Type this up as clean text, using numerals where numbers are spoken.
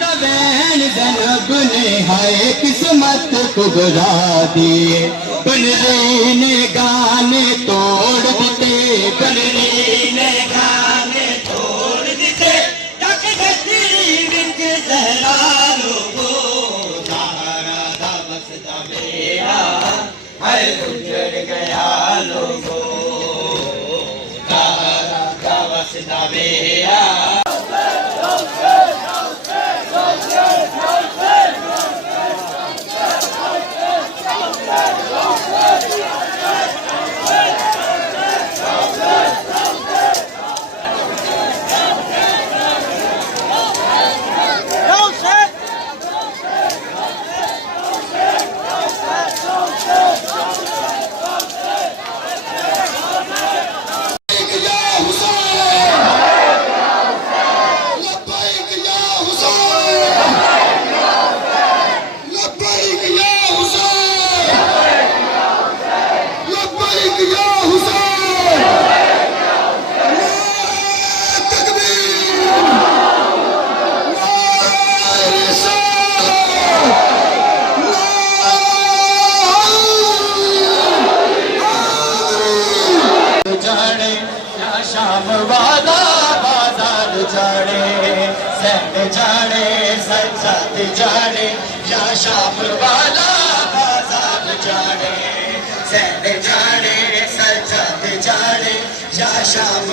तवैन ज़ैनब ने हाय किस्मत कुबरा दिए। बनरी ने गाने तोड़ दिते, बनरी ने गाने तोड़ दिते। तक गद्दी विच ज़हरा लोगो, ज़हरा दा वसदा बेड़ा हाय उजड़ गया लोगो, ज़हरा दा वसदा बेड़ा। शाम वाला बाजार जाने, सैन जाने सज्जत जाने, या शाम वाला बाजार जाने, सैन जाने सज्जत जाने, या शाम